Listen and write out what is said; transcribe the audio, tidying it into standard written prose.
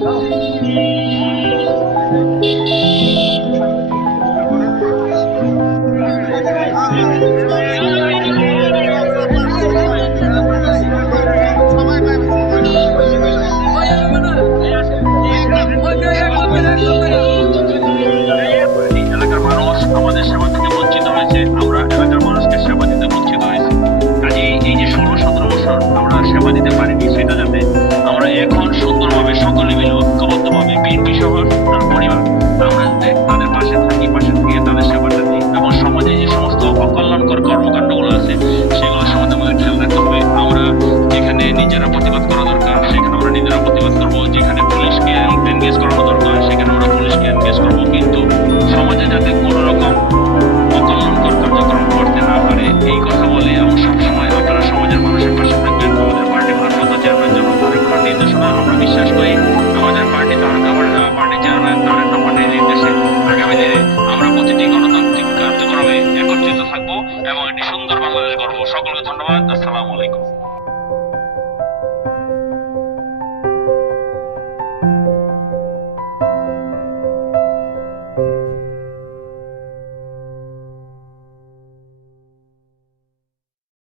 এলাকার মানুষ আমাদের সেবা থেকে বঞ্চিত হয়েছে, আমরা এলাকার মানুষকে সেবা দিতে বঞ্চিত হয়েছি। কাজে এই যে 16-17 বছর আমরা সেবা দিতে পারিনি, সেটা যাতে আমরা এখন সুন্দরভাবে সকলে মিলে ঐক্যবদ্ধভাবে বিএনপি সহ তার পরিবার আমরা যাতে তাদের পাশে থাকি, পাশে থেকে তাদের সেবাটা দিই এবং সমাজে যে সমস্ত অকল্যাণকর কর্মকাণ্ডগুলো আছে সেগুলো সমাজের মধ্যে খেয়াল রাখতে হবে। আমরা যেখানে নিজেরা প্রতিবাদ করা দরকার সেখানে আমরা নিজেরা প্রতিবাদ করবো, যেখানে পুলিশকে এনগেজ করানো দরকার সেখানে আমরা পুলিশকে এনগেজ করবো, কিন্তু সমাজে যাতে কোনো রকম অকল্যাণকর কার্যক্রম করতে না পারে এই কথা বলে এবং সবসময় আপনারা সমাজের মানুষের পাশে থাকবেন। আমাদের পার্টি ভারপ্রাপ্ত চেয়ারম্যান জনাব তারেক রহমানের নির্দেশনা আমরা বিশ্বাস করি, আমাদের পার্টি পার্টি চেয়ারম্যান তারেক রহমানের নির্দেশে আগামী দিনে আমরা প্রতিটি গণতান্ত্রিক কার্যক্রমে একত্রিত থাকবো এবং একটি সুন্দর বাংলাদেশ গড়ব। সকলকে ধন্যবাদ। আসসালামু আলাইকুম।